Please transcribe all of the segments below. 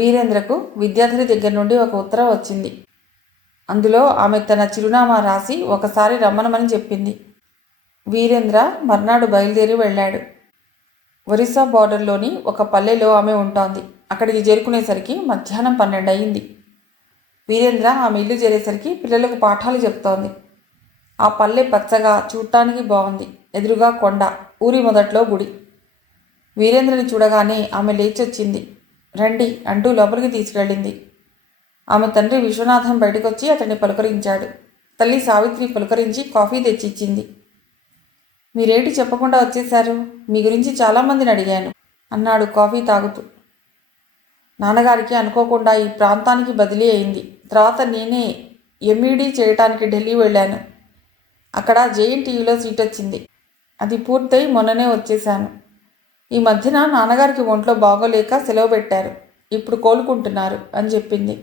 వీరేంద్రకు విద్యాధరి దగ్గర నుండి ఒక ఉత్తరం వచ్చింది. అందులో ఆమె తన చిరునామా రాసి ఒకసారి రమ్మనమని చెప్పింది. వీరేంద్ర మర్నాడు బయలుదేరి వెళ్ళాడు. ఒరిస్సా బార్డర్లోని ఒక పల్లెలో ఆమె ఉంటోంది. అక్కడికి చేరుకునేసరికి మధ్యాహ్నం 12 అయింది. వీరేంద్ర ఆమె ఇల్లు చేరేసరికి పిల్లలకు పాఠాలు చెప్తోంది. ఆ పల్లె పచ్చగా చూడటానికి బాగుంది. ఎదురుగా కొండ, ఊరి మొదట్లో గుడి. వీరేంద్రని చూడగానే ఆమె లేచొచ్చింది. రండి అంటూ లోపలికి తీసుకెళ్ళింది. ఆమె తండ్రి విశ్వనాథం బయటకొచ్చి అతన్ని పలుకరించాడు. తల్లి సావిత్రి పలుకరించి కాఫీ తెచ్చిచ్చింది. మీరేంటి చెప్పకుండా వచ్చేశారు? మీ గురించి చాలామందిని అడిగాను అన్నాడు కాఫీ తాగుతూ. నాన్నగారికి అనుకోకుండా ఈ ప్రాంతానికి బదిలీ అయింది. తర్వాత నేనే ఎంఈడీ చేయటానికి ఢిల్లీ వెళ్ళాను. అక్కడ జేఎన్టీయూలో సీట్ వచ్చింది. అది పూర్తయి మొన్ననే వచ్చేశాను. ఈ మధ్యన నాన్నగారికి ఒంట్లో బాగోలేక సెలవు పెట్టారు. ఇప్పుడు కోలుకుంటున్నారు అని చెప్పింది.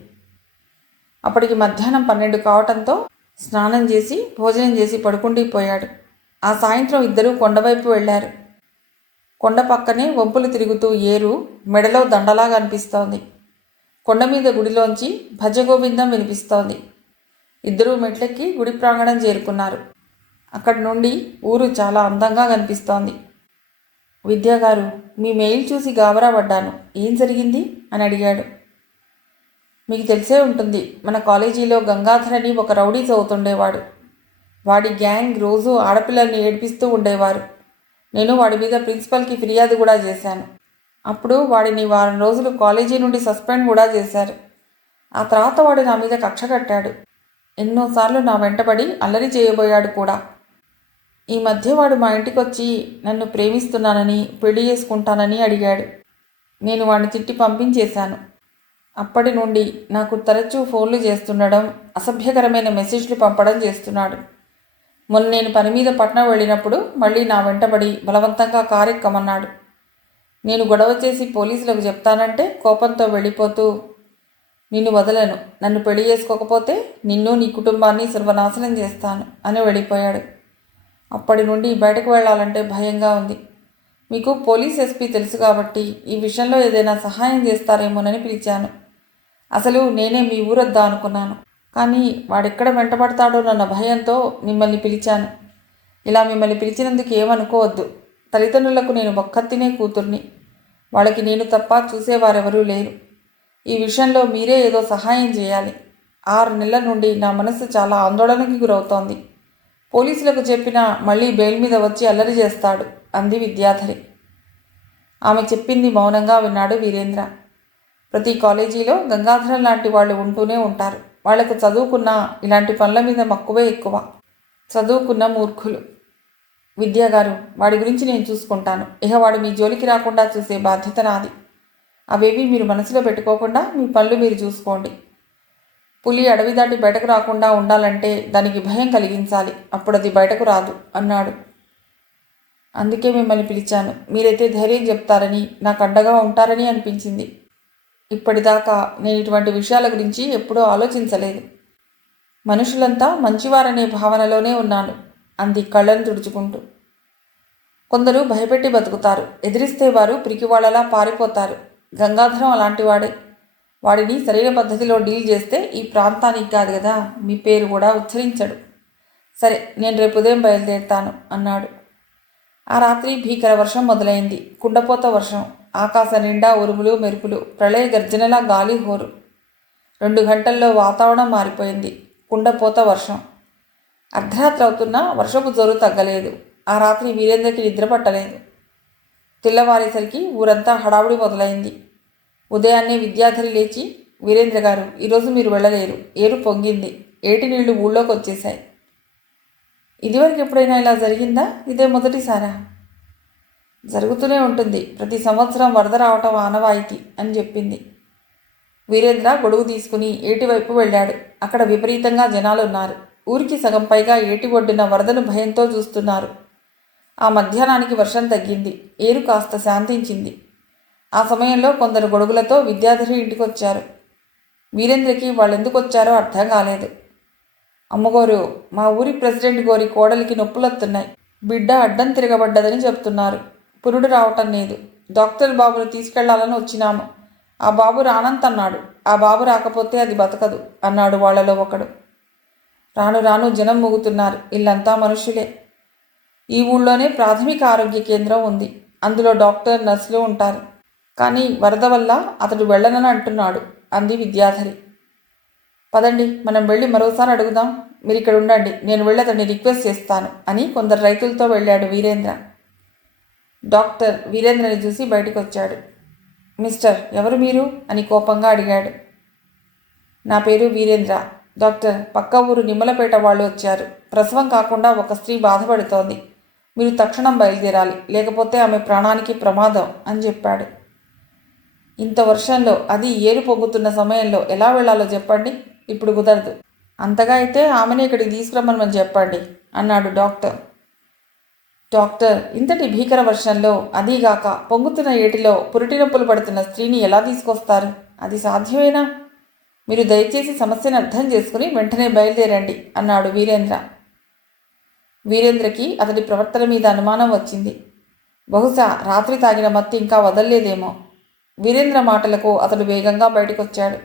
అప్పటికి మధ్యాహ్నం 12 కావటంతో స్నానం చేసి భోజనం చేసి పడుకుండిపోయాడు. ఆ సాయంత్రం ఇద్దరూ కొండవైపు వెళ్ళారు. కొండ పక్కనే వంపులు తిరుగుతూ ఏరు మెడలో దండలాగా అనిపిస్తోంది. కొండ మీద గుడిలోంచి భజగోవిందం వినిపిస్తోంది. ఇద్దరూ మెట్లెక్కి గుడి ప్రాంగణం చేరుకున్నారు. అక్కడి నుండి ఊరు చాలా అందంగా కనిపిస్తోంది. విద్యాగారు, మీ మెయిల్ చూసి గాబరా పడ్డాను. ఏం జరిగింది అని అడిగాడు. మీకు తెలిసే ఉంటుంది, మన కాలేజీలో గంగాధర్ అని ఒక రౌడీ చదువుతుండేవాడు. వాడి గ్యాంగ్ రోజు ఆడపిల్లల్ని ఏడిపిస్తూ ఉండేవారు. నేను వాడి మీద ప్రిన్సిపల్కి ఫిర్యాదు కూడా చేశాను. అప్పుడు వాడిని వారం రోజులు కాలేజీ నుండి సస్పెండ్ కూడా చేశారు. ఆ తర్వాత వాడు నా మీద కక్ష కట్టాడు. ఎన్నోసార్లు నా వెంటబడి అల్లరి చేయబోయాడు కూడా. ఈ మధ్య వాడు మా ఇంటికొచ్చి నన్ను ప్రేమిస్తున్నానని, పెళ్లి చేసుకుంటానని అడిగాడు. నేను వాడిని తిట్టి పంపించేశాను. అప్పటి నుండి నాకు తరచూ ఫోన్లు చేస్తుండడం, అసభ్యకరమైన మెసేజ్లు పంపడం చేస్తున్నాడు. మొన్న నేను పని మీద పట్నం వెళ్ళినప్పుడు మళ్ళీ నా వెంటబడి బలవంతంగా కారెక్కమన్నాడు. నేను గొడవ చేసి పోలీసులకు చెప్తానంటే కోపంతో వెళ్ళిపోతూ, నిన్ను వదలను, నన్ను పెళ్లి చేసుకోకపోతే నిన్ను నీ కుటుంబాన్ని సర్వనాశనం చేస్తాను అని వెళ్ళిపోయాడు. అప్పటి నుండి బయటకు వెళ్ళాలంటే భయంగా ఉంది. మీకు పోలీస్ ఎస్పీ తెలుసు కాబట్టి ఈ విషయంలో ఏదైనా సహాయం చేస్తారేమోనని పిలిచాను. అసలు నేనే మీ ఊరొద్దా అనుకున్నాను. కానీ వాడెక్కడ వెంటబడతాడోనన్న భయంతో మిమ్మల్ని పిలిచాను. ఇలా మిమ్మల్ని పిలిచినందుకు ఏమనుకోవద్దు. తల్లిదండ్రులకు నేను ఒక్కతినే కూతుర్ని. వాళ్ళకి నేను తప్ప చూసేవారెవరూ లేరు. ఈ విషయంలో మీరే ఏదో సహాయం చేయాలి. 6 నెలల నుండి నా మనసు చాలా ఆందోళనకి గురవుతోంది. పోలీసులకు చెప్పినా మళ్ళీ బెయిల్ మీద వచ్చి అల్లరి చేస్తాడు అంది విద్యాధరి. ఆమె చెప్పింది మౌనంగా విన్నాడు వీరేంద్ర. ప్రతి కాలేజీలో గంగాధరం లాంటి వాళ్ళు ఉంటూనే ఉంటారు. వాళ్లకు చదువుకున్న ఇలాంటి పనుల మీద మక్కువే ఎక్కువ. చదువుకున్న మూర్ఖులు. విద్యాగారు, వాడి గురించి నేను చూసుకుంటాను. ఇక వాడు మీ జోలికి రాకుండా చూసే బాధ్యత నాది. అవేవి మీరు మనసులో పెట్టుకోకుండా మీ పనులు మీరు చూసుకోండి. పులి అడవి దాటి బయటకు రాకుండా ఉండాలంటే దానికి భయం కలిగించాలి. అప్పుడు అది బయటకు రాదు అన్నాడు. అందుకే మిమ్మల్ని పిలిచాను. మీరైతే ధైర్యం చెప్తారని, నాకు అండగా ఉంటారని అనిపించింది. ఇప్పటిదాకా నేను ఇటువంటి విషయాల గురించి ఎప్పుడూ ఆలోచించలేదు. మనుషులంతా మంచివారనే భావనలోనే ఉన్నాను అంది కళ్ళను తుడుచుకుంటూ. కొందరు భయపెట్టి బతుకుతారు. ఎదిరిస్తే వారు పిరికివాళ్లలా పారిపోతారు. గంగాధరం అలాంటివాడే. వాడిని సరైన పద్ధతిలో డీల్ చేస్తే ఈ ప్రాంతానికి కాదు కదా, మీ పేరు కూడా ఉచ్చరించడు. సరే, నేను రేపు ఉదయం బయలుదేరుతాను అన్నాడు. ఆ రాత్రి భీకర వర్షం మొదలైంది. కుండపోత వర్షం. ఆకాశం నిండా ఉరుములు మెరుపులు, ప్రళయ గర్జనలా గాలి హోరు. 2 గంటల్లో వాతావరణం మారిపోయింది. కుండపోత వర్షం. అర్ధరాత్రి అవుతున్నా వర్షపు జోరు తగ్గలేదు. ఆ రాత్రి వీరేంద్రకి నిద్ర పట్టలేదు. తెల్లవారేసరికి ఊరంతా హడావుడి మొదలైంది. ఉదయాన్నే విద్యాధరి లేచి, వీరేంద్ర గారు, ఈరోజు మీరు వెళ్ళలేరు. ఏరు పొంగింది. ఏటి నీళ్లు ఊళ్ళోకి వచ్చేశాయి. ఇదివరకు ఎప్పుడైనా ఇలా జరిగిందా? ఇదే మొదటిసారా? జరుగుతూనే ఉంటుంది. ప్రతి సంవత్సరం వరద రావటం ఆనవాయితీ అని చెప్పింది. వీరేంద్ర గొడుగు తీసుకుని ఏటివైపు వెళ్ళాడు. అక్కడ విపరీతంగా జనాలున్నారు. ఊరికి సగం పైగా ఏటి ఒడ్డున వరదను భయంతో చూస్తున్నారు. ఆ మధ్యాహ్నానికి వర్షం తగ్గింది. ఏరు కాస్త శాంతించింది. ఆ సమయంలో కొందరు గొడుగులతో విద్యాధరి ఇంటికొచ్చారు. వీరేంద్రకి వాళ్ళెందుకు వచ్చారో అర్థం కాలేదు. అమ్మగోరు, మా ఊరి ప్రెసిడెంట్ గోరి కోడలికి నొప్పులొస్తున్నాయి. బిడ్డ అడ్డం తిరగబడ్డదని చెప్తున్నారు. పురుడు రావటం లేదు. డాక్టర్ బాబును తీసుకెళ్లాలని వచ్చినాము ఆ బాబు రానంతన్నాడు. ఆ బాబు రాకపోతే అది బతకదు అన్నాడు వాళ్ళలో ఒకడు. రాను రాను జనం మూగుతున్నారు. ఇల్లంతా మనుషులే. ఈ ఊళ్ళోనే ప్రాథమిక ఆరోగ్య కేంద్రం ఉంది. అందులో డాక్టర్, నర్సులు ఉంటారు. కానీ వరద వల్ల అతడు వెళ్ళనని అంటున్నాడు అంది విద్యాధరి. పదండి, మనం వెళ్ళి మరోసారి అడుగుదాం. మీరు ఇక్కడ ఉండండి, నేను వెళ్ళి అతన్ని రిక్వెస్ట్ చేస్తాను అని కొందరు రైతులతో వెళ్ళాడు వీరేంద్ర. డాక్టర్ వీరేంద్రని చూసి బయటికి వచ్చాడు. మిస్టర్, ఎవరు మీరు అని కోపంగా అడిగాడు. నా పేరు వీరేంద్ర. డాక్టర్, పక్క ఊరు నిమ్మలపేట వాళ్ళు వచ్చారు. ప్రసవం కాకుండా ఒక స్త్రీ బాధపడుతోంది. మీరు తక్షణం బయలుదేరాలి, లేకపోతే ఆమె ప్రాణానికి ప్రమాదం అని చెప్పాడు. ఇంత వర్షంలో, అది ఏరు పొంగుతున్న సమయంలో ఎలా వెళ్లాలో చెప్పండి. ఇప్పుడు కుదరదు. అంతగా అయితే ఆమెనే ఇక్కడికి తీసుకురమ్మని చెప్పండి అన్నాడు డాక్టర్. డాక్టర్, ఇంతటి భీకర వర్షంలో, అదీగాక పొంగుతున్న ఏటిలో పురిటి నొప్పులు పడుతున్న స్త్రీని ఎలా తీసుకొస్తారు? అది సాధ్యమేనా? మీరు దయచేసి సమస్యను అర్థం చేసుకుని వెంటనే బయలుదేరండి అన్నాడు వీరేంద్ర. వీరేంద్రకి అతడి ప్రవర్తన మీద అనుమానం వచ్చింది. బహుశా రాత్రి తాగిన మత్తు ఇంకా వదల్లేదేమో. వీరేంద్ర మాటలకు అతడు వేగంగా బయటకొచ్చాడు.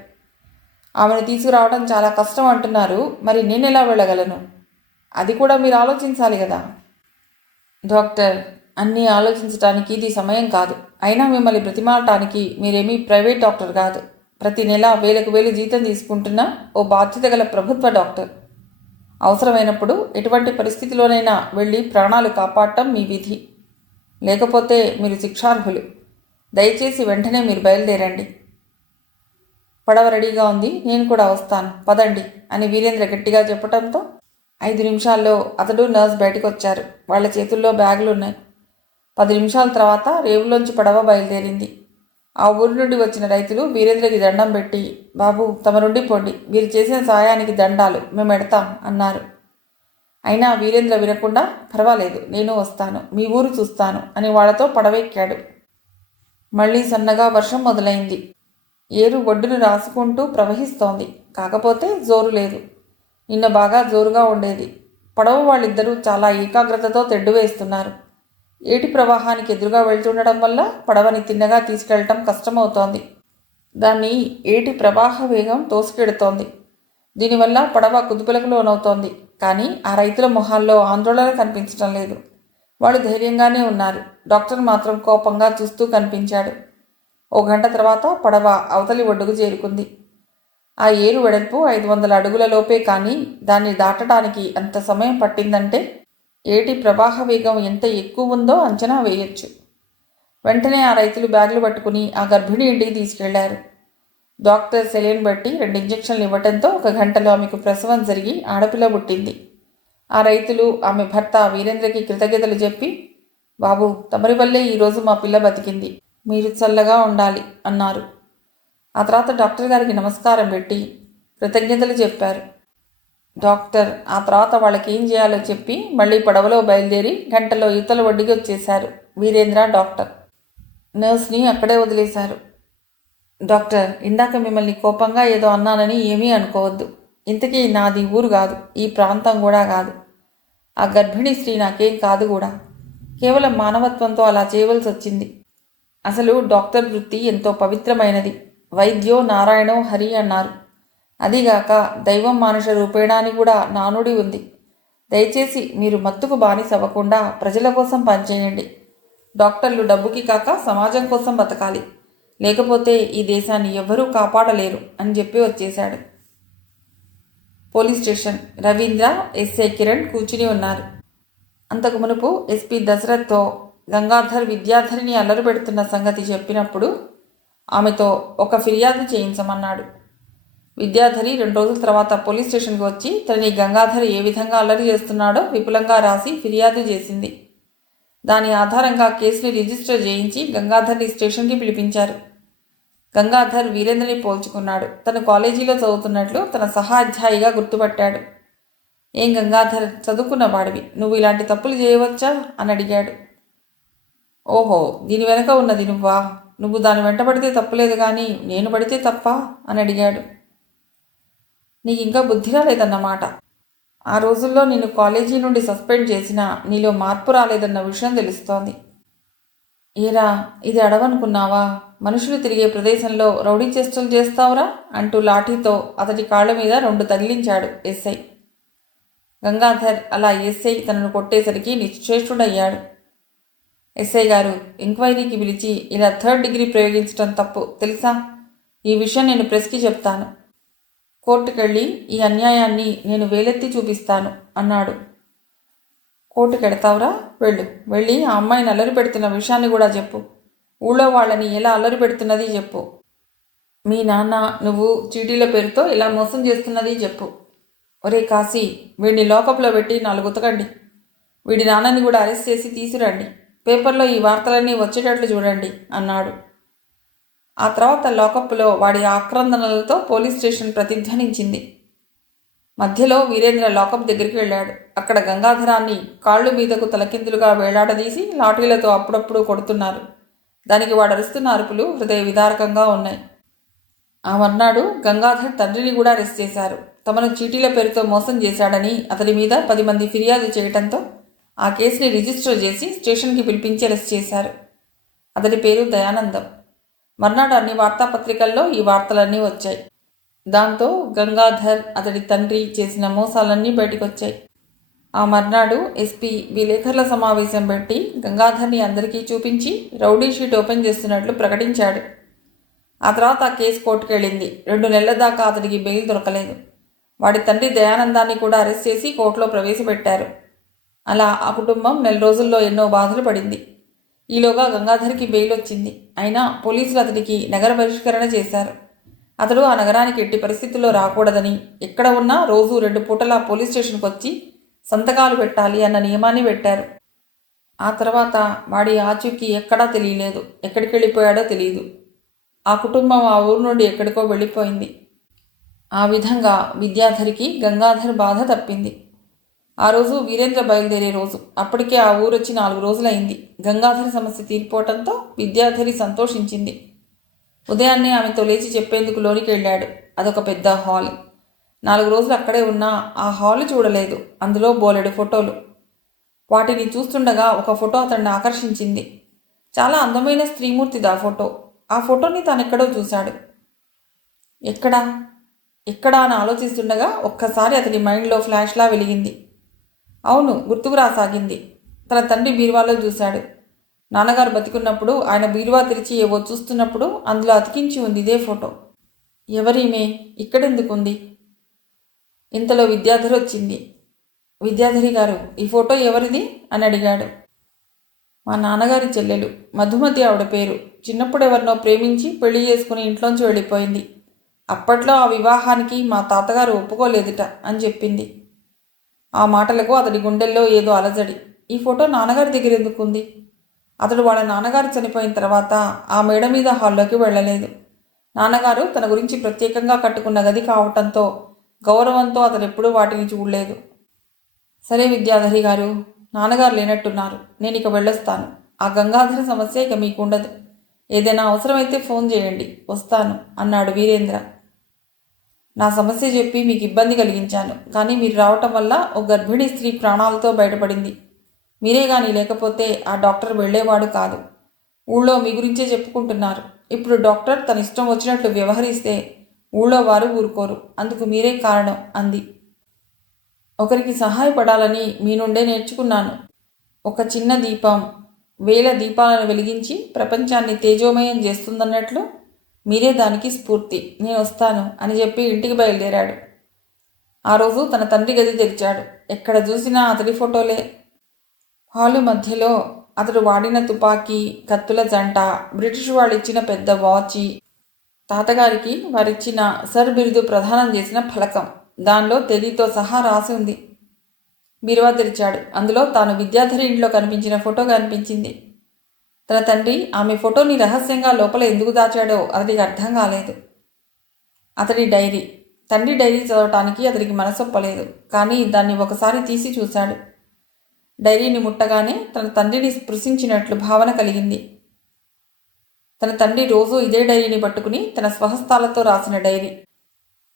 ఆమెను తీసుకురావడం చాలా కష్టం అంటున్నారు. మరి నేనెలా వెళ్ళగలను? అది కూడా మీరు ఆలోచించాలి కదా. డాక్టర్, అన్నీ ఆలోచించటానికి ఇది సమయం కాదు. అయినా మిమ్మల్ని బ్రతిమాలటానికి మీరేమీ ప్రైవేట్ డాక్టర్ కాదు. ప్రతి నెల వేలకు వేలు జీతం తీసుకుంటున్న ఓ బాధ్యత గల ప్రభుత్వ డాక్టర్. అవసరమైనప్పుడు ఎటువంటి పరిస్థితిలోనైనా వెళ్ళి ప్రాణాలు కాపాడటం మీ విధి. లేకపోతే మీరు శిక్షార్హులు. దయచేసి వెంటనే మీరు బయలుదేరండి. పడవ రెడీగా ఉంది, నేను కూడా వస్తాను, పదండి అని వీరేంద్ర గట్టిగా చెప్పడంతో 5 నిమిషాల్లో అతడు నర్స్ బయటకు వచ్చారు. వాళ్ళ చేతుల్లో బ్యాగులున్నాయి. 10 నిమిషాల తర్వాత రేవులోంచి పడవ బయలుదేరింది. ఆ ఊరి నుండి వచ్చిన రైతులు వీరేంద్రకి దండం పెట్టి, బాబు తమ నుండి పోండి, వీరు చేసిన సాయానికి దండాలు, మేము ఎడతాం అన్నారు. అయినా వీరేంద్ర వినకుండా, పర్వాలేదు, నేను వస్తాను, మీ ఊరు చూస్తాను అని వాళ్లతో పడవెక్కాడు. మళ్లీ సన్నగా వర్షం మొదలైంది. ఏరు ఒడ్డును రాసుకుంటూ ప్రవహిస్తోంది. కాకపోతే జోరు లేదు. నిన్న బాగా జోరుగా ఉండేది. పడవ వాళ్ళిద్దరూ చాలా ఏకాగ్రతతో తెడ్డు వేస్తున్నారు. ఏటి ప్రవాహానికి ఎదురుగా వెళ్తుండటం వల్ల పడవని తిన్నగా తీసుకెళ్లటం కష్టమవుతోంది. దాన్ని ఏటి ప్రవాహ వేగం తోసుకెడుతోంది. దీనివల్ల పడవ కుదుపులకు లోనవుతోంది. కానీ ఆ రైతుల మొహాల్లో ఆందోళన కనిపించటం లేదు. వాళ్ళు ధైర్యంగానే ఉన్నారు. డాక్టర్ మాత్రం కోపంగా చూస్తూ కనిపించాడు. ఓ గంట తర్వాత పడవ అవతలి ఒడ్డుకు చేరుకుంది. ఆ ఏరు వెడల్పు 500 అడుగుల లోపే. కానీ దాన్ని దాటడానికి అంత సమయం పట్టిందంటే ఏటి ప్రవాహ వేగం ఎంత ఎక్కువ ఉందో అంచనా వేయొచ్చు. వెంటనే ఆ రైతులు బ్యాగులు పట్టుకుని ఆ గర్భిణి ఇంటికి తీసుకెళ్లారు. డాక్టర్ సెలైన్ బట్టి 2 ఇంజెక్షన్లు ఇవ్వటంతో 1 గంటలో ఆమెకు ప్రసవం జరిగి ఆడపిల్ల పుట్టింది. ఆ రైతులు ఆమె భర్త వీరేంద్రకి కృతజ్ఞతలు చెప్పి, బాబు తమరి వల్లే ఈరోజు మా పిల్ల బతికింది, మీరు చల్లగా ఉండాలి అన్నారు. ఆ తర్వాత డాక్టర్ గారికి నమస్కారం పెట్టి కృతజ్ఞతలు చెప్పారు. డాక్టర్ ఆ తర్వాత వాళ్ళకి ఏం చేయాలో చెప్పి మళ్ళీ పడవలో బయలుదేరి గంటలో యువతల ఒడ్డుకి వచ్చేశారు వీరేంద్ర, డాక్టర్. నర్స్ని అక్కడే వదిలేశారు. డాక్టర్, ఇందాక మిమ్మల్ని కోపంగా ఏదో అన్నానని ఏమీ అనుకోవద్దు. ఇంతకీ నాది ఊరు కాదు, ఈ ప్రాంతం కూడా కాదు. ఆ గర్భిణీ స్త్రీ నాకేం కాదు కూడా. కేవలం మానవత్వంతో అలా చేయవలసి వచ్చింది. అసలు డాక్టర్ వృత్తి ఎంతో పవిత్రమైనది. వైద్యో నారాయణో హరి అన్నారు. అదిగాక దైవం మానుష రూపేణా అని కూడా నానుడి ఉంది. దయచేసి మీరు మత్తుకు బానిసవ్వకుండా ప్రజల కోసం పనిచేయండి. డాక్టర్లు డబ్బుకి కాక సమాజం కోసం బతకాలి. లేకపోతే ఈ దేశాన్ని ఎవ్వరూ కాపాడలేరు అని చెప్పి వచ్చేశాడు. Police station. Ravindra, SI Kiran కూర్చుని ఉన్నారు. అంతకు మునుపు ఎస్పీ దశరథ్తో గంగాధర్ విద్యాధరిని అల్లరి పెడుతున్న సంగతి చెప్పినప్పుడు ఆమెతో ఒక ఫిర్యాదు చేయించమన్నాడు. విద్యాధరి 2 రోజుల తర్వాత పోలీస్ స్టేషన్కి వచ్చి తనని గంగాధర్ ఏ విధంగా అల్లరి చేస్తున్నాడో విపులంగా రాసి ఫిర్యాదు చేసింది. దాని ఆధారంగా కేసుని రిజిస్టర్ చేయించి గంగాధర్ని స్టేషన్కి పిలిపించారు. గంగాధర్ వీరేంద్రని పోల్చుకున్నాడు. తను కాలేజీలో చదువుతున్నట్లు తన సహాధ్యాయిగా గుర్తుపట్టాడు. ఏం గంగాధర్, చదువుకున్న వాడివి, నువ్వు ఇలాంటి తప్పులు చేయవచ్చా అని అడిగాడు. ఓహో, దీని వెనక ఉన్నది నువ్వా? నువ్వు దాని వెంట పడితే తప్పులేదు కానీ నేను పడితే తప్పా అని అడిగాడు. నీకు ఇంకా బుద్ధి రాలేదన్నమాట. ఆ రోజుల్లో నిన్ను కాలేజీ నుండి సస్పెండ్ చేసినా నీలో మార్పు రాలేదన్న విషయం తెలుస్తోంది. ఏరా, ఇది అడవనుకున్నావా? మనుషులు తిరిగే ప్రదేశంలో రౌడీ చేష్టలు చేస్తావురా అంటూ లాఠీతో అతడి కాళ్ళ మీద 2 తగిలించాడు ఎస్ఐ. గంగాధర్ అలా ఎస్ఐ తనను కొట్టేసరికి నిశ్చేష్టుడయ్యాడు. ఎస్ఐ గారు, ఎంక్వైరీకి పిలిచి ఇలా 3rd డిగ్రీ ప్రయోగించడం తప్పు తెలుసా? ఈ విషయం నేను ప్రెస్కి చెప్తాను. కోర్టుకెళ్ళి ఈ అన్యాయాన్ని నేను వేలెత్తి చూపిస్తాను అన్నాడు. కోర్టుకెడతావురా? వెళ్ళి ఆ అమ్మాయిని అల్లరి పెడుతున్న విషయాన్ని కూడా చెప్పు. ఊళ్ళో వాళ్ళని ఎలా అల్లరి పెడుతున్నది చెప్పు. మీ నాన్న నువ్వు చీటీల పేరుతో ఇలా మోసం చేస్తున్నది చెప్పు. ఒరే కాశీ, వీడిని లోకప్లో పెట్టి 4 ఉతకండి. వీడి నాన్నని కూడా అరెస్ట్ చేసి తీసుకురండి. పేపర్లో ఈ వార్తలన్నీ వచ్చేటట్లు చూడండి అన్నాడు. ఆ తర్వాత లోకప్లో వాడి ఆక్రందనలతో పోలీస్ స్టేషన్ ప్రతిధ్వనించింది. మధ్యలో వీరేంద్ర లాకప్ దగ్గరికి వెళ్ళాడు. అక్కడ గంగాధరాన్ని కాళ్ళు మీదకు తలకిందులుగా వేలాడదీసి లాఠీలతో అప్పుడప్పుడు కొడుతున్నారు. దానికి వాడు అరుస్తున్న అరుపులు హృదయ విదారకంగా ఉన్నాయి. ఆ మర్నాడు గంగాధర్ తండ్రిని కూడా అరెస్ట్ చేశారు. తమను చీటీల పేరుతో మోసం చేశాడని అతడి మీద 10 మంది ఫిర్యాదు చేయడంతో ఆ కేసుని రిజిస్టర్ చేసి స్టేషన్కి పిలిపించి అరెస్ట్ చేశారు. అతడి పేరు దయానందం. మర్నాడు అన్ని వార్తాపత్రికల్లో ఈ వార్తలన్నీ వచ్చాయి. దాంతో గంగాధర్ అతడి తండ్రి చేసిన మోసాలన్నీ బయటకొచ్చాయి. ఆ మర్నాడు ఎస్పీ విలేకరుల సమావేశం పెట్టి గంగాధర్ని అందరికీ చూపించి రౌడీ షీట్ ఓపెన్ చేస్తున్నట్లు ప్రకటించాడు. ఆ తర్వాత ఆ కేసు కోర్టుకెళ్ళింది. 2 నెలల దాకా అతడికి బెయిల్ దొరకలేదు. వాడి తండ్రి దయానందాన్ని కూడా అరెస్ట్ చేసి కోర్టులో ప్రవేశపెట్టారు. అలా ఆ కుటుంబం 1 నెల రోజుల్లో ఎన్నో బాధలు పడింది. ఈలోగా గంగాధర్కి బెయిల్ వచ్చింది. అయినా పోలీసులు అతడికి నగర బహిష్కరణ చేశారు. అతడు ఆ నగరానికి ఎట్టి పరిస్థితుల్లో రాకూడదని, ఎక్కడ ఉన్నా రోజు 2 పూటలా పోలీస్ స్టేషన్కి వచ్చి సంతకాలు పెట్టాలి అన్న నియమాన్ని పెట్టారు. ఆ తర్వాత వాడి ఆచూకీ ఎక్కడా తెలియలేదు. ఎక్కడికి వెళ్ళిపోయాడో తెలియదు. ఆ కుటుంబం ఆ ఊరు నుండి ఎక్కడికో వెళ్ళిపోయింది. ఆ విధంగా విద్యాధరికి గంగాధర్ బాధ తప్పింది. ఆ రోజు వీరేంద్ర బయలుదేరే రోజు. అప్పటికే ఆ ఊరొచ్చి 4 రోజులైంది. గంగాధర్ సమస్య తీరిపోవటంతో విద్యాధరి సంతోషించింది. ఉదయాన్నే ఆమెతో లేచి చెప్పేందుకు లోనికి వెళ్ళాడు. అదొక పెద్ద హాల్. 4 రోజులు అక్కడే ఉన్నా ఆ హాలు చూడలేదు. అందులో బోలెడు ఫోటోలు. వాటిని చూస్తుండగా ఒక ఫోటో అతన్ని ఆకర్షించింది. చాలా అందమైన స్త్రీమూర్తిది ఆ ఫోటో. ఆ ఫోటోని తానెక్కడో చూశాడు. ఎక్కడా ఎక్కడా అని ఆలోచిస్తుండగా ఒక్కసారి అతని మైండ్లో ఫ్లాష్లా వెలిగింది. అవును, గుర్తుకు రాసాగింది. తన తండ్రి బీరువాలో చూశాడు. నాన్నగారు బతికున్నప్పుడు ఆయన బీరువా తెరిచి ఏవో చూస్తున్నప్పుడు అందులో అతికించి ఉంది ఇదే ఫోటో. ఎవరీమే? ఇక్కడెందుకుంది? ఇంతలో విద్యాధరి వచ్చింది. విద్యాధరి గారు, ఈ ఫోటో ఎవరిది అని అడిగాడు. మా నాన్నగారి చెల్లెలు మధుమతి ఆవిడ పేరు. చిన్నప్పుడు ఎవరినో ప్రేమించి పెళ్లి చేసుకుని ఇంట్లోంచి వెళ్ళిపోయింది. అప్పట్లో ఆ వివాహానికి మా తాతగారు ఒప్పుకోలేదుట అని చెప్పింది. ఆ మాటలకు అతడి గుండెల్లో ఏదో అలజడి. ఈ ఫోటో నాన్నగారి దగ్గర ఎందుకుంది? అతడు వాళ్ళ నాన్నగారు చనిపోయిన తర్వాత ఆ మేడ మీద హాల్లోకి వెళ్ళలేదు. నాన్నగారు తన గురించి ప్రత్యేకంగా కట్టుకున్న గది కావటంతో గౌరవంతో అతను ఎప్పుడూ వాటిని చూడలేదు. సరే విద్యాధరి గారు, నాన్నగారు లేనట్టున్నారు. నేను ఇక వెళ్ళొస్తాను. ఆ గంగాధర సమస్య ఇక మీకుండదు. ఏదైనా అవసరమైతే ఫోన్ చేయండి, వస్తాను అన్నాడు వీరేంద్ర. నా సమస్య చెప్పి మీకు ఇబ్బంది కలిగించాను, కానీ మీరు రావటం వల్ల ఒక గర్భిణీ స్త్రీ ప్రాణాలతో బయటపడింది. మీరే కానీ లేకపోతే ఆ డాక్టర్ వెళ్ళేవాడు కాదు. ఊళ్ళో మీ గురించే చెప్పుకుంటున్నారు. ఇప్పుడు డాక్టర్ తన ఇష్టం వచ్చినట్లు వ్యవహరిస్తే ఊళ్ళో వారు ఊరుకోరు. అందుకు మీరే కారణం అంది. ఒకరికి సహాయపడాలని మీ నుండే నేర్చుకున్నాను. ఒక చిన్న దీపం 1000 దీపాలను వెలిగించి ప్రపంచాన్ని తేజోమయం చేస్తుందన్నట్లు మీరే దానికి స్ఫూర్తి. నేను వస్తాను అని చెప్పి ఇంటికి బయలుదేరాడు. ఆ రోజు తన తండ్రి గది తెరిచాడు. ఎక్కడ చూసినా అతడి ఫోటోలే. హాలు మధ్యలో అతడు వాడిన తుపాకీ, కత్తుల జంట, బ్రిటిష్ వాళ్ళు ఇచ్చిన పెద్ద వాచి, తాతగారికి వారిచ్చిన సర్ బిరుదు ప్రదానం చేసిన ఫలకం, దానిలో తేదీతో సహా రాసి ఉంది. బీరువా తెరిచాడు. అందులో తాను విద్యాధరి ఇంట్లో కనిపించిన ఫోటో కనిపించింది. తన తండ్రి ఆమె ఫోటోని రహస్యంగా లోపల ఎందుకు దాచాడో అతడికి అర్థం కాలేదు. అతడి డైరీ. తండ్రి డైరీ చదవటానికి అతడికి మనసొప్పలేదు. కానీ దాన్ని ఒకసారి తీసి చూశాడు. డైరీని ముట్టగానే తన తండ్రిని స్పృశించినట్లు భావన కలిగింది. తన తండ్రి రోజూ ఇదే డైరీని పట్టుకుని తన స్వహస్తాలతో రాసిన డైరీ.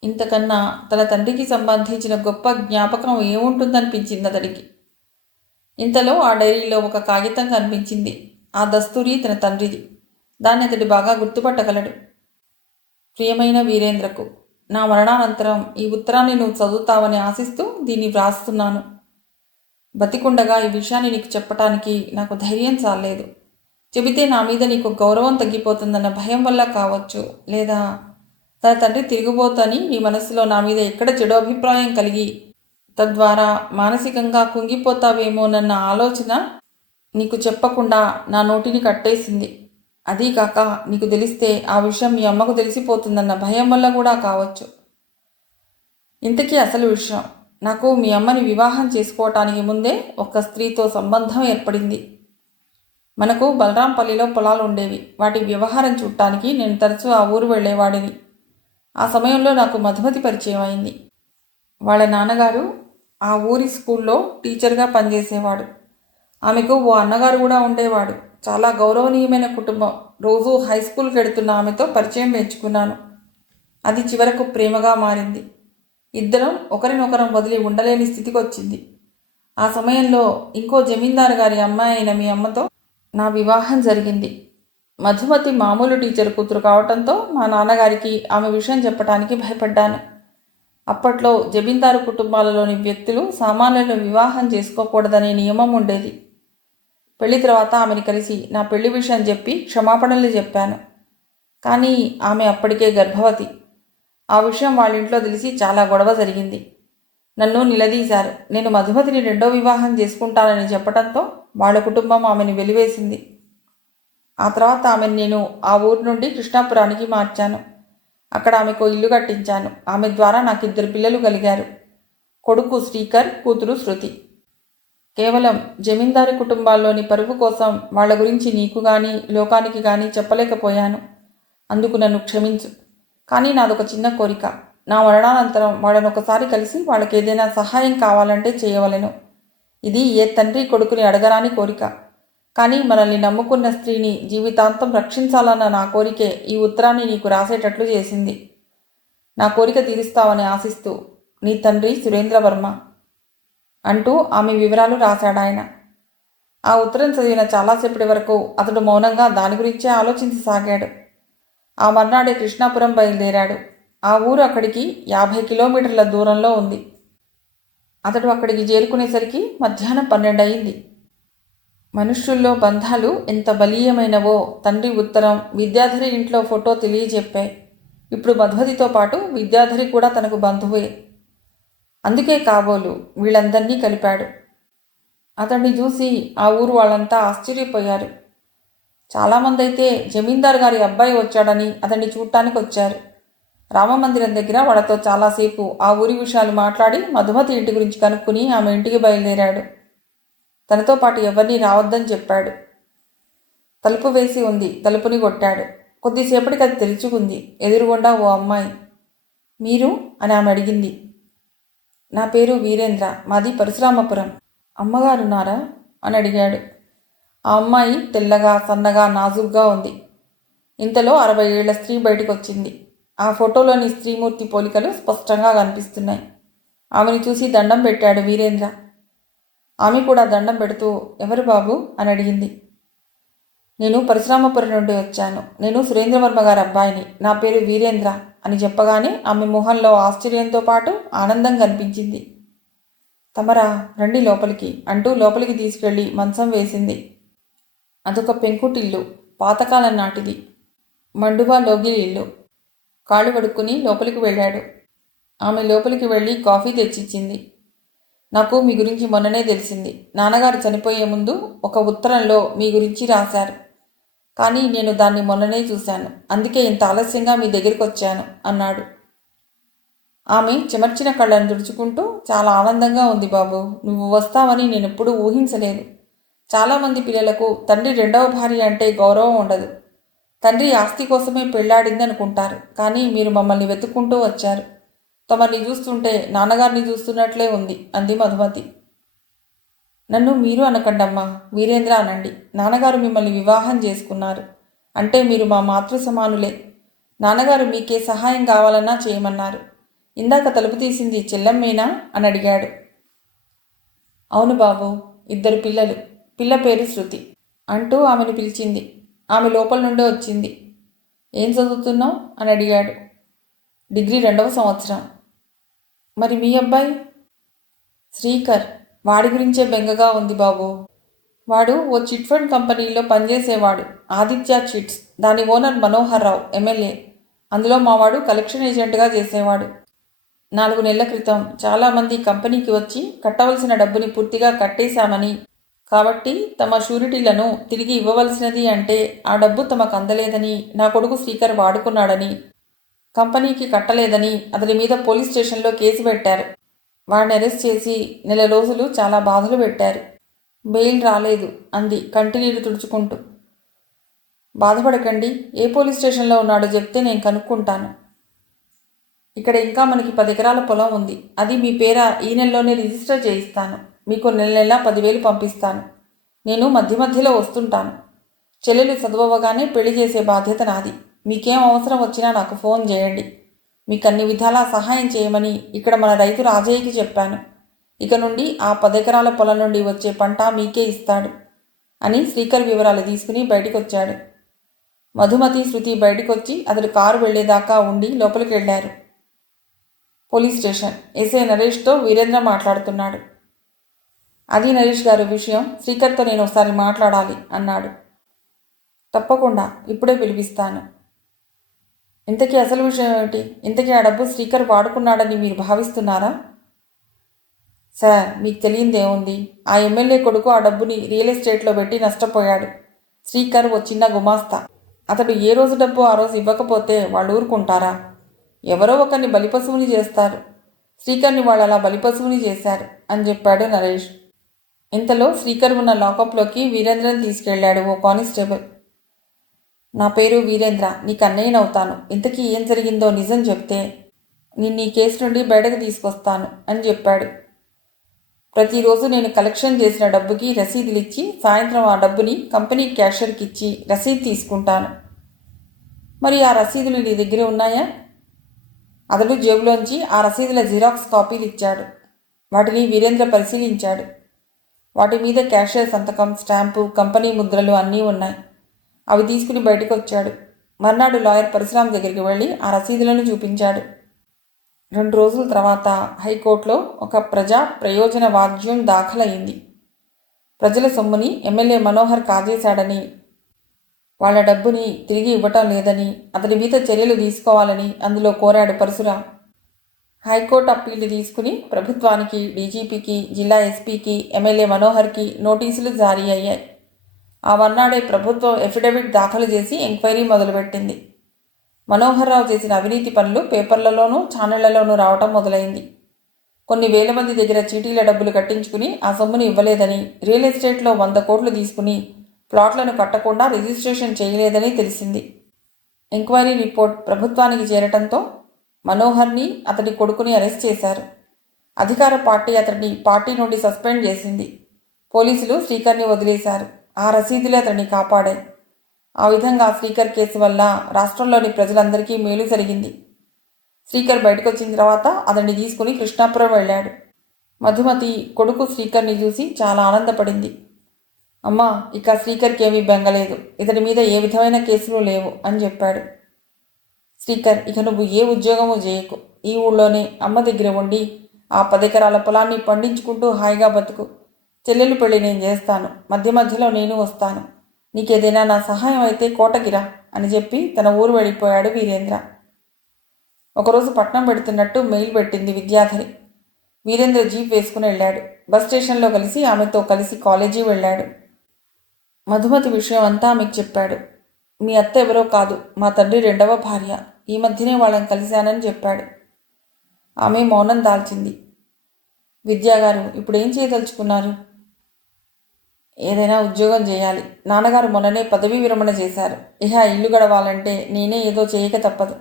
ఇంతకన్నా తన తండ్రికి సంబంధించిన గొప్ప జ్ఞాపకం ఏముంటుందనిపించింది అతడికి. ఇంతలో ఆ డైరీలో ఒక కాగితం కనిపించింది. ఆ దస్తూరి తన తండ్రిది. దాన్ని అతడు బాగా గుర్తుపట్టగలడు. ప్రియమైన వీరేంద్రకు, నా మరణానంతరం ఈ ఉత్తరాన్ని నువ్వు చదువుతావని ఆశిస్తూ దీన్ని వ్రాస్తున్నాను. బతికుండగా ఈ విషయాన్ని నీకు చెప్పటానికి నాకు ధైర్యం చాలేదు. చెబితే నా మీద నీకు గౌరవం తగ్గిపోతుందన్న భయం వల్ల కావచ్చు, లేదా తన తండ్రి తిరిగిపోతని నీ మనసులో నా మీద ఎక్కడ చెడు అభిప్రాయం కలిగి తద్వారా మానసికంగా కుంగిపోతావేమోనన్న ఆలోచన నీకు చెప్పకుండా నా నోటిని కట్టేసింది. అదీకాక నీకు తెలిస్తే ఆ విషయం మీ అమ్మకు తెలిసిపోతుందన్న భయం వల్ల కూడా కావచ్చు. ఇంతకీ అసలు విషయం, నాకు మీ అమ్మని వివాహం చేసుకోవటానికి ముందే ఒక స్త్రీతో సంబంధం ఏర్పడింది. మనకు బలరాంపల్లిలో పొలాలు ఉండేవి. వాటి వ్యవహారం చూడటానికి నేను తరచూ ఆ ఊరు వెళ్ళేవాడిని. ఆ సమయంలో నాకు మధుమతి పరిచయం అయింది. వాళ్ళ నాన్నగారు ఆ ఊరి స్కూల్లో టీచర్గా పనిచేసేవాడు. ఆమెకు ఓ అన్నగారు కూడా ఉండేవాడు. చాలా గౌరవనీయమైన కుటుంబం. రోజూ హై స్కూల్కి వెడుతున్న ఆమెతో పరిచయం పెంచుకున్నాను. అది చివరకు ప్రేమగా మారింది. ఇద్దరం ఒకరినొకరం వదిలి ఉండలేని స్థితికి వచ్చింది. ఆ సమయంలో ఇంకో జమీందారు గారి అమ్మాయి అయిన మీ అమ్మతో నా వివాహం జరిగింది. మధుమతి మామూలు టీచర్ కూతురు కావటంతో మా నాన్నగారికి ఆమె విషయం చెప్పడానికి భయపడ్డాను. అప్పట్లో జమీందారు కుటుంబాలలోని వ్యక్తులు సామాన్యులను వివాహం చేసుకోకూడదనే నియమం ఉండేది. పెళ్లి తర్వాత ఆమెను కలిసి నా పెళ్లి విషయం చెప్పి క్షమాపణలు చెప్పాను. కానీ ఆమె అప్పటికే గర్భవతి. ఆ విషయం వాళ్ళ ఇంట్లో తెలిసి చాలా గొడవ జరిగింది. నన్ను నిలదీశారు. నేను మధుమతిని రెండో వివాహం చేసుకుంటానని చెప్పడంతో వాళ్ళ కుటుంబం ఆమెను వెలివేసింది. ఆ తర్వాత ఆమెను నేను ఆ ఊరు నుండి కృష్ణాపురానికి మార్చాను. అక్కడ ఆమెకు ఇల్లు కట్టించాను. ఆమె ద్వారా నాకు 2 పిల్లలు కలిగారు. కొడుకు శ్రీకర్, కూతురు శృతి. కేవలం జమీందారు కుటుంబాల్లోని పరువు కోసం వాళ్ళ గురించి నీకు కానీ లోకానికి కానీ చెప్పలేకపోయాను. అందుకు నన్ను క్షమించు. కానీ నాదొక చిన్న కోరిక. నా మరణానంతరం వాళ్ళని ఒకసారి కలిసి వాళ్ళకి ఏదైనా సహాయం కావాలంటే చేయవలెను. ఇది ఏ తండ్రి కొడుకుని అడగరాని కోరిక. కానీ మనల్ని నమ్ముకున్న స్త్రీని జీవితాంతం రక్షించాలన్న నా కోరికే ఈ ఉత్తరాన్ని నీకు రాసేటట్లు చేసింది. నా కోరిక తీరుస్తావని ఆశిస్తూ నీ తండ్రి సురేంద్రవర్మ అంటూ ఆమె వివరాలు రాశాడాయన. ఆ ఉత్తరం చదివిన చాలాసేపటి వరకు అతడు మౌనంగా దాని గురించే ఆలోచించసాగాడు. ఆ మర్నాడే కృష్ణాపురం బయలుదేరాడు. ఆ ఊరు అక్కడికి 50 కిలోమీటర్ల దూరంలో ఉంది. అతడు అక్కడికి చేరుకునేసరికి మధ్యాహ్నం 12 అయింది. మనుష్యుల్లో బంధాలు ఎంత బలీయమైనవో తండ్రి ఉత్తరం, విద్యాధరి ఇంట్లో ఫోటో తెలియజెప్పాయి. ఇప్పుడు మధుమతితో పాటు విద్యాధరి కూడా తనకు బంధువే. అందుకే కాబోలు వీళ్ళందరినీ కలిపాడు. అతన్ని చూసి ఆ ఊరు వాళ్ళంతా ఆశ్చర్యపోయారు. చాలామంది అయితే జమీందారు గారి అబ్బాయి వచ్చాడని అతన్ని చూడటానికి వచ్చారు. రామమందిరం దగ్గర వాళ్ళతో చాలాసేపు ఆ ఊరి విషయాలు మాట్లాడి మధుమతి ఇంటి గురించి కనుక్కుని ఆమె ఇంటికి బయలుదేరాడు. తనతో పాటు ఎవరినీ రావద్దని చెప్పాడు. తలుపు వేసి ఉంది. తలుపుని కొట్టాడు. కొద్దిసేపటికి అది తెరుచుకుంది. ఎదురుగుండా ఓ అమ్మాయి. మీరు అని ఆమె అడిగింది. నా పేరు వీరేంద్ర, మాది పరశురామపురం. అమ్మగారున్నారా అని అడిగాడు. ఆ అమ్మాయి తెల్లగా సన్నగా నాజుగ్గా ఉంది. ఇంతలో 60 ఏళ్ల స్త్రీ బయటకు వచ్చింది. ఆ ఫోటోలోని స్త్రీమూర్తి పోలికలు స్పష్టంగా కనిపిస్తున్నాయి. ఆమెను చూసి దండం పెట్టాడు వీరేంద్ర. ఆమె కూడా దండం పెడుతూ ఎవరు బాబు అని అడిగింది. నేను పరశురామపురం నుండి వచ్చాను. నేను సురేంద్రవర్మ గారి అబ్బాయిని. నా పేరు వీరేంద్ర అని చెప్పగానే ఆమె మొహంలో ఆశ్చర్యంతో పాటు ఆనందం కనిపించింది. తమరా, రండి లోపలికి అంటూ లోపలికి తీసుకెళ్లి మంచం వేసింది. అదొక పెంకుటిల్లు, పాతకాలం నాటిది. మండువా లోగిలి ఇల్లు. కాళ్ళు కడుక్కుని లోపలికి వెళ్ళాడు. ఆమె లోపలికి వెళ్ళి కాఫీ తెచ్చిచ్చింది. నాకు మీ గురించి మొన్ననే తెలిసింది. నాన్నగారు చనిపోయే ముందు ఒక ఉత్తరంలో మీ గురించి రాశారు. కానీ నేను దాన్ని మొన్ననే చూశాను. అందుకే ఇంత ఆలస్యంగా మీ దగ్గరికి వచ్చాను అన్నాడు. ఆమె చెమర్చిన కళ్ళను తుడుచుకుంటూ చాలా ఆనందంగా ఉంది బాబు. నువ్వు వస్తావని నేనెప్పుడూ ఊహించలేదు. చాలామంది పిల్లలకు తండ్రి రెండవ భార్య అంటే గౌరవం ఉండదు. తండ్రి ఆస్తి కోసమే పెళ్లాడింది అనుకుంటారు. కానీ మీరు మమ్మల్ని వెతుక్కుంటూ వచ్చారు. తమని చూస్తుంటే నాన్నగారిని చూస్తున్నట్లే ఉంది అంది మధుమతి. నన్ను మీరు అనకండమ్మా, వీరేంద్ర అనండి. నాన్నగారు మిమ్మల్ని వివాహం చేసుకున్నారు అంటే మీరు మా మాతృ సమానులే. నాన్నగారు మీకే సహాయం కావాలన్నా చేయమన్నారు. ఇందాక తలుపు తీసింది చెల్లమ్మేనా అని అడిగాడు. అవును బాబు, 2 పిల్లలు. పిల్ల పేరు శృతి. అంటూ ఆమెను పిలిచింది. ఆమె లోపల నుండే వచ్చింది. ఏం చదువుతున్నావు అని అడిగాడు. డిగ్రీ 2వ సంవత్సరం. మరి మీ అబ్బాయి? శ్రీకర్. వాడి గురించే బెంగగా ఉంది బాబు. వాడు ఓ చిట్ ఫండ్ కంపెనీలో పనిచేసేవాడు. ఆదిత్య చిట్స్. దాని ఓనర్ మనోహర్ రావు ఎమ్మెల్యే. అందులో మావాడు కలెక్షన్ ఏజెంట్గా చేసేవాడు. 4 నెలల క్రితం చాలామంది కంపెనీకి వచ్చి కట్టవలసిన డబ్బుని పూర్తిగా కట్టేశామని, కాబట్టి తమ షూరిటీలను తిరిగి ఇవ్వవలసినది అంటే ఆ డబ్బు తమకు అందలేదని నా కొడుకు శ్రీకర్ వాడుకున్నాడని, కంపెనీకి కట్టలేదని అతని మీద పోలీస్ స్టేషన్లో కేసు పెట్టారు. వాడిని అరెస్ట్ చేసి నెల రోజులు చాలా బాధలు పెట్టారు. బెయిల్ రాలేదు అంది కంటినీరు తుడుచుకుంటూ. బాధపడకండి. ఏ పోలీస్ స్టేషన్లో ఉన్నాడో చెప్తే నేను కనుక్కుంటాను. ఇక్కడ ఇంకా మనకి 10 ఎకరాల పొలం ఉంది. అది మీ పేర ఈ నెలలోనే రిజిస్టర్ చేయిస్తాను. మీకు నెల నెలా 10,000 పంపిస్తాను. నేను మధ్య మధ్యలో వస్తుంటాను. చెల్లెలు చదువగానే పెళ్లి చేసే బాధ్యత నాది. మీకేం అవసరం వచ్చినా నాకు ఫోన్ చేయండి. మీకు అన్ని విధాలా సహాయం చేయమని ఇక్కడ మన రైతు రాజయ్యకి చెప్పాను. ఇక నుండి ఆ 10 ఎకరాల పొలం నుండి వచ్చే పంట మీకే ఇస్తాడు అని శ్రీకర్ వివరాలు తీసుకుని బయటికొచ్చాడు. మధుమతి, శృతి బయటికొచ్చి అతడు కారు వెళ్లేదాకా ఉండి లోపలికి వెళ్లారు. Police station. ఎస్ఐ నరేష్తో వీరేంద్ర మాట్లాడుతున్నాడు. అది నరేష్ గారు విషయం. శ్రీకర్తో నేను ఒకసారి మాట్లాడాలి అన్నాడు. తప్పకుండా, ఇప్పుడే పిలిపిస్తాను. ఇంతకీ అసలు విషయం ఏమిటి? ఇంతకీ ఆ డబ్బు శ్రీకర్ వాడుకున్నాడని మీరు భావిస్తున్నారా? సార్, మీకు తెలియందేముంది? ఆ ఎమ్మెల్యే కొడుకు ఆ డబ్బుని రియల్ ఎస్టేట్లో పెట్టి నష్టపోయాడు. శ్రీకర్ ఓ చిన్న గుమాస్తా. అతడు ఏ రోజు డబ్బు ఆ రోజు ఇవ్వకపోతే వాళ్ళు ఊరుకుంటారా? ఎవరో ఒకరిని బలిపశువుని చేస్తారు. శ్రీకర్ని వాళ్ళు అలా బలిపశువుని చేశారు అని చెప్పాడు నరేష్. ఇంతలో శ్రీకర్ ఉన్న లాకప్లోకి వీరేంద్రని తీసుకెళ్లాడు ఓ కానిస్టేబుల్. నా పేరు వీరేంద్ర, నీకు అన్నయ్యనవుతాను. ఇంతకీ ఏం జరిగిందో నిజం చెప్తే నిన్ను ఈ కేసు నుండి బయటకు తీసుకొస్తాను అని చెప్పాడు. ప్రతిరోజు నేను కలెక్షన్ చేసిన డబ్బుకి రసీదులిచ్చి సాయంత్రం ఆ డబ్బుని కంపెనీ క్యాషియర్కి ఇచ్చి రసీదు తీసుకుంటాను. మరి ఆ రసీదులు నీ దగ్గర ఉన్నాయా? అతడు జేబులోంచి ఆ రసీదుల జిరాక్స్ కాపీలు ఇచ్చాడు. వాటిని వీరేంద్ర పరిశీలించాడు. వాటి మీద క్యాషియర్ సంతకం, స్టాంపు, కంపెనీ ముద్రలు అన్నీ ఉన్నాయి. అవి తీసుకుని బయటకు వచ్చాడు. మర్నాడు లాయర్ పరశురాం దగ్గరికి వెళ్ళి ఆ రసీదులను చూపించాడు. 2 రోజుల తర్వాత హైకోర్టులో ఒక ప్రజా ప్రయోజన వాద్యం దాఖలైంది. ప్రజల సొమ్ముని ఎమ్మెల్యే మనోహర్ కాజేశాడని, వాళ్ల డబ్బుని తిరిగి ఇవ్వటం లేదని, అతడి మీద చర్యలు తీసుకోవాలని అందులో కోరాడు పరశురాం. హైకోర్టు అప్పీలు తీసుకుని ప్రభుత్వానికి, డీజీపీకి, జిల్లా ఎస్పీకి, ఎమ్మెల్యే మనోహర్కి నోటీసులు జారీ అయ్యాయి. ఆ మర్నాడే ప్రభుత్వం ఎఫిడవిట్ దాఖలు చేసి ఎంక్వైరీ మొదలుపెట్టింది. మనోహర్ రావు చేసిన అవినీతి పనులు పేపర్లలోనూ ఛానళ్లలోనూ రావటం మొదలైంది. కొన్ని వేల మంది దగ్గర చీటీల డబ్బులు కట్టించుకుని ఆ సొమ్ముని ఇవ్వలేదని, రియల్ ఎస్టేట్లో 100 కోట్లు తీసుకుని ప్లాట్లను కట్టకుండా రిజిస్ట్రేషన్ చేయలేదని తెలిసింది. ఎంక్వైరీ రిపోర్ట్ ప్రభుత్వానికి చేరటంతో మనోహర్ని, అతడి కొడుకుని అరెస్ట్ చేశారు. అధికార పార్టీ అతడిని పార్టీ నుండి సస్పెండ్ చేసింది. పోలీసులు శ్రీకర్ని వదిలేశారు. ఆ రసీదులే అతడిని కాపాడాయి. ఆ విధంగా శ్రీకర్ కేసు వల్ల రాష్ట్రంలోని ప్రజలందరికీ మేలు జరిగింది. శ్రీకర్ బయటకు వచ్చిన తర్వాత అతన్ని తీసుకుని కృష్ణాపురం వెళ్ళాడు. మధుమతి కొడుకు శ్రీకర్ని చూసి చాలా ఆనందపడింది. అమ్మా, ఇక శ్రీకర్కి ఏమీ బెంగలేదు. ఇతడి మీద ఏ విధమైన కేసులు లేవు అని చెప్పాడు. శ్రీకర్, ఇక నువ్వు ఏ ఉద్యోగమూ చేయకు. ఈ ఊళ్ళోనే అమ్మ దగ్గర ఉండి ఆ 10 ఎకరాల పొలాన్ని పండించుకుంటూ హాయిగా బతుకు. చెల్లెలు పెళ్లి నేను చేస్తాను. మధ్య మధ్యలో నేను వస్తాను. నీకేదైనా నా సహాయం అయితే కోటగిరా అని చెప్పి తన ఊరు వెళ్ళిపోయాడు వీరేంద్ర. ఒకరోజు పట్నం పెడుతున్నట్టు మెయిల్ పెట్టింది విద్యాధరి. వీరేంద్ర జీప్ వేసుకుని వెళ్ళాడు. బస్ స్టేషన్లో కలిసి ఆమెతో కలిసి కాలేజీ వెళ్ళాడు. మధుమతి విషయం అంతా ఆమెకు చెప్పాడు. మీ అత్త ఎవరో కాదు, మా తండ్రి 2వ భార్య. ఈ మధ్యనే వాళ్ళని కలిశానని చెప్పాడు. ఆమె మౌనం దాల్చింది. విద్యాగారు, ఇప్పుడు ఏం చేయదలుచుకున్నారు? ఏదైనా ఉద్యోగం చేయాలి. నాన్నగారు మొన్ననే పదవీ విరమణ చేశారు. ఇహ ఇల్లు గడవాలంటే నేనే ఏదో చేయక తప్పదు.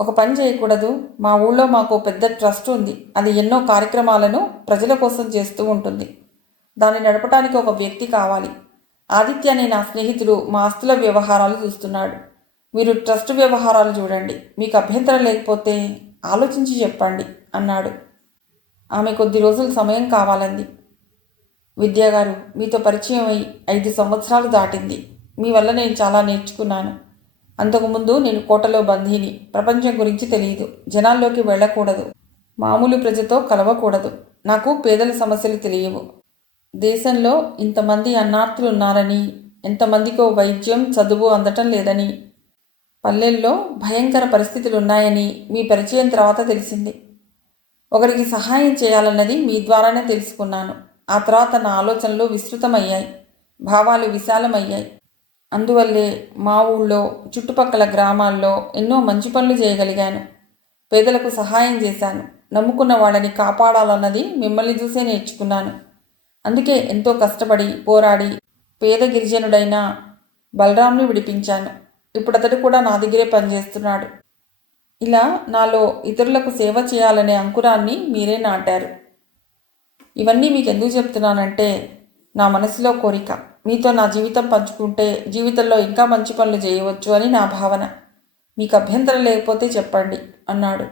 ఒక పని చేయకూడదు? మా ఊళ్ళో మాకు పెద్ద ట్రస్ట్ ఉంది. అది ఎన్నో కార్యక్రమాలను ప్రజల కోసం చేస్తూ ఉంటుంది. దాన్ని నడపడానికి ఒక వ్యక్తి కావాలి. ఆదిత్య అనే నా స్నేహితుడు మా ఆస్తుల వ్యవహారాలు చూస్తున్నాడు. మీరు ట్రస్ట్ వ్యవహారాలు చూడండి. మీకు అభ్యంతరం లేకపోతే ఆలోచించి చెప్పండి అన్నాడు. ఆమె కొద్ది రోజులు సమయం కావాలంది. విద్యాగారు, మీతో పరిచయం అయి 5 సంవత్సరాలు దాటింది. మీ వల్ల నేను చాలా నేర్చుకున్నాను. అంతకుముందు నేను కోటలో బందీని. ప్రపంచం గురించి తెలియదు. జనాల్లోకి వెళ్ళకూడదు. మామూలు ప్రజతో కలవకూడదు. నాకు పేదల సమస్యలు తెలియవు. దేశంలో ఇంతమంది అన్నార్తులున్నారని, ఎంతమందికో వైద్యం చదువు అందటం లేదని, పల్లెల్లో భయంకర పరిస్థితులున్నాయని మీ పరిచయం తర్వాత తెలిసింది. ఒకరికి సహాయం చేయాలన్నది మీ ద్వారానే తెలుసుకున్నాను. ఆ తర్వాత నా ఆలోచనలు విస్తృతమయ్యాయి, భావాలు విశాలమయ్యాయి. అందువల్లే మా ఊళ్ళో, చుట్టుపక్కల గ్రామాల్లో ఎన్నో మంచి పనులు చేయగలిగాను. పేదలకు సహాయం చేశాను. నమ్ముకున్న వాళ్ళని కాపాడాలన్నది మిమ్మల్ని చూసే నేర్చుకున్నాను. అందుకే ఎంతో కష్టపడి పోరాడి పేద గిరిజనుడైన బలరాంని విడిపించాను. ఇప్పుడు అతడు కూడా నా దగ్గరే పనిచేస్తున్నాడు. ఇలా నాలో ఇతరులకు సేవ చేయాలనే అంకురాన్ని మీరే నాటారు. ఇవన్నీ మీకు ఎందుకు చెప్తున్నానంటే, నా మనసులో కోరిక. మీతో నా జీవితం పంచుకుంటే జీవితంలో ఇంకా మంచి పనులు చేయవచ్చు అని నా భావన. మీకు అభ్యంతరం లేకపోతే చెప్పండి అన్నాడు.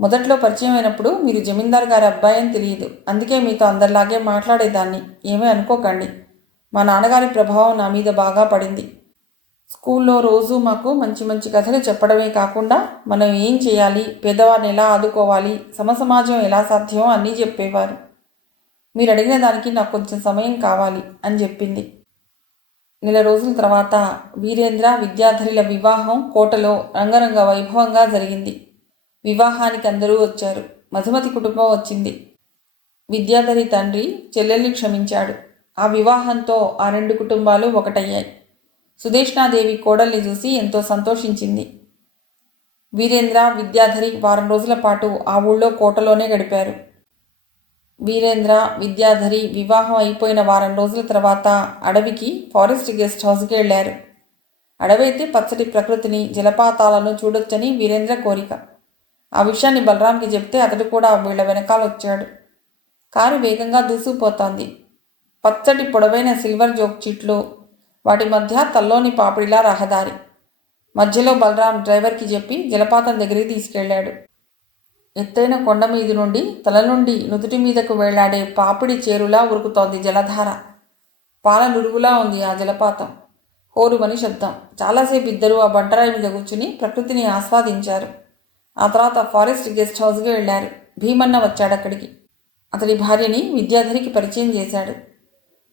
మొదట్లో పరిచయం అయినప్పుడు మీరు జమీందార్ గారి అబ్బాయి అని తెలియదు. అందుకే మీతో అందరిలాగే మాట్లాడేదాన్ని. ఏమీ అనుకోకండి. మా నాన్నగారి ప్రభావం నా మీద బాగా పడింది. స్కూల్లో రోజు మాకు మంచి మంచి కథలు చెప్పడమే కాకుండా మనం ఏం చేయాలి, పేదవారిని ఎలా ఆదుకోవాలి, సమసమాజం ఎలా సాధ్యమో అన్నీ చెప్పేవారు. మీరు అడిగిన దానికి నాకు కొంచెం సమయం కావాలి అని చెప్పింది. నెల రోజుల తర్వాత వీరేంద్ర విద్యాధరిల వివాహం కోటలో రంగరంగ వైభవంగా జరిగింది. వివాహానికి అందరూ వచ్చారు. మధుమతి కుటుంబం వచ్చింది. విద్యాధరి తండ్రి చెల్లెల్ని క్షమించాడు. ఆ వివాహంతో ఆ 2 కుటుంబాలు ఒకటయ్యాయి. సుదేష్ణాదేవి కోడల్ని చూసి ఎంతో సంతోషించింది. వీరేంద్ర విద్యాధరి వారం రోజుల పాటు ఆ ఊళ్ళో కోటలోనే గడిపారు. వీరేంద్ర విద్యాధరి వివాహం అయిపోయిన వారం రోజుల తర్వాత అడవికి ఫారెస్ట్ గెస్ట్ హౌస్కి వెళ్ళారు. అడవైతే పచ్చటి ప్రకృతిని, జలపాతాలను చూడొచ్చని వీరేంద్ర కోరిక. ఆ విషయాన్ని బలరాంకి చెప్తే అతడు కూడా వీళ్ల వెనకాల వచ్చాడు. కారు వేగంగా దూసుకుపోతోంది. పచ్చటి పొడవైన సిల్వర్ జోక్ చీట్లు, వాటి మధ్య తల్లోని పాపిడిలా రహదారి. మధ్యలో బలరాం డ్రైవర్కి చెప్పి జలపాతం దగ్గరికి తీసుకెళ్లాడు. ఎత్తైన కొండ మీది నుండి తల నుండి నుదుటి మీదకు వెళ్లాడే పాపిడి చేరులా ఉరుకుతోంది జలధార. పాల నురుగులా ఉంది ఆ జలపాతం. హోరుమని శబ్దం. చాలాసేపు ఇద్దరూ ఆ బండరాయి మీద కూర్చుని ప్రకృతిని ఆస్వాదించారు. ఆ తర్వాత ఫారెస్ట్ గెస్ట్ హౌస్కి వెళ్లారు. భీమన్న వచ్చాడక్కడికి. అతడి భార్యని విద్యాధరికి పరిచయం చేశాడు.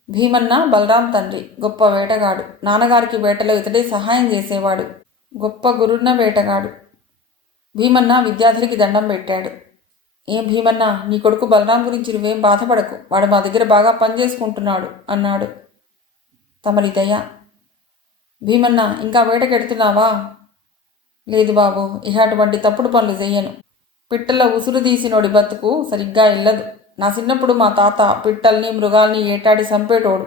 భీమన్న బలరాం తండ్రి. గొప్ప వేటగాడు. నాన్నగారికి వేటలో ఇతడే సహాయం చేసేవాడు. గొప్ప గురున్న వేటగాడు. భీమన్న విద్యాధరికి దండం పెట్టాడు. ఏం భీమన్న, నీ కొడుకు బలరాం గురించి నువ్వేం బాధపడకు. వాడు మా దగ్గర బాగా పనిచేసుకుంటున్నాడు అన్నాడు. తమరి దయ. భీమన్న, ఇంకా వేటకెడుతున్నావా? లేదు బాబు, ఇలాంటి తప్పుడు పనులు చెయ్యను. పిట్టల ఉసురు తీసినోడి బతుకు సరిగ్గా వెళ్ళదు. నా చిన్నప్పుడు మా తాత పిట్టల్ని మృగాల్ని ఏటాడి చంపేటోడు.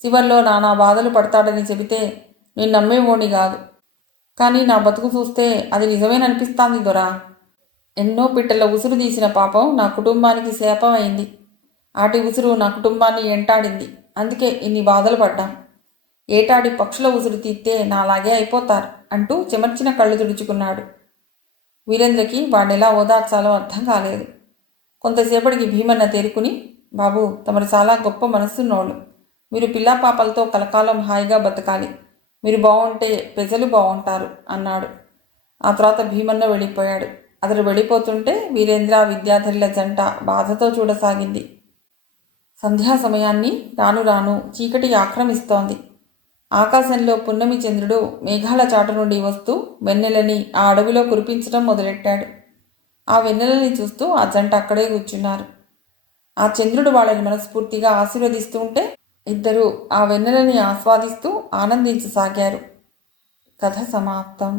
చివర్లో నానా బాధలు పడతాడని చెబితే నేను నమ్మేవోణ్ణి కాదు. కానీ నా బతుకు చూస్తే అది నిజమేననిపిస్తాంది దొరా. ఎన్నో పిట్టల ఉసురు తీసిన పాపం నా కుటుంబానికి శాపం అయింది. ఆటి ఉసురు నా కుటుంబాన్ని ఎంటాడింది. అందుకే ఇన్ని బాధలు పడ్డాం. ఏటాడి పక్షుల ఉసురు తీస్తే నాలాగే అయిపోతారు అంటూ చెమర్చిన కళ్ళు తుడుచుకున్నాడు. వీరేంద్రకి వాడెలా ఓదార్చాలో అర్థం కాలేదు. కొంతసేపటికి భీమన్న తేరుకుని, బాబు, తమరు చాలా గొప్ప మనస్సున్నోళ్ళు. మీరు పిల్లా పాపలతో కలకాలం హాయిగా బతకాలి. మీరు బాగుంటే ప్రజలు బాగుంటారు అన్నాడు. ఆ తర్వాత భీమన్న వెళ్ళిపోయాడు. అతడు వెళ్ళిపోతుంటే వీరేంద్ర విద్యాధరిల జంట బాధతో చూడసాగింది. సంధ్యా సమయాన్ని రాను రాను చీకటి ఆక్రమిస్తోంది. ఆకాశంలో పున్నమి చంద్రుడు మేఘాల చాటు నుండి వస్తూ వెన్నెలని ఆ అడవిలో కురిపించడం మొదలెట్టాడు. ఆ వెన్నెలని చూస్తూ ఆ జంట అక్కడే కూర్చున్నారు. ఆ చంద్రుడు వాళ్ళని మనస్ఫూర్తిగా ఆశీర్వదిస్తూ ఉంటే ఇద్దరూ ఆ వెన్నెలని ఆస్వాదిస్తూ ఆనందించసాగారు. కథ సమాప్తం.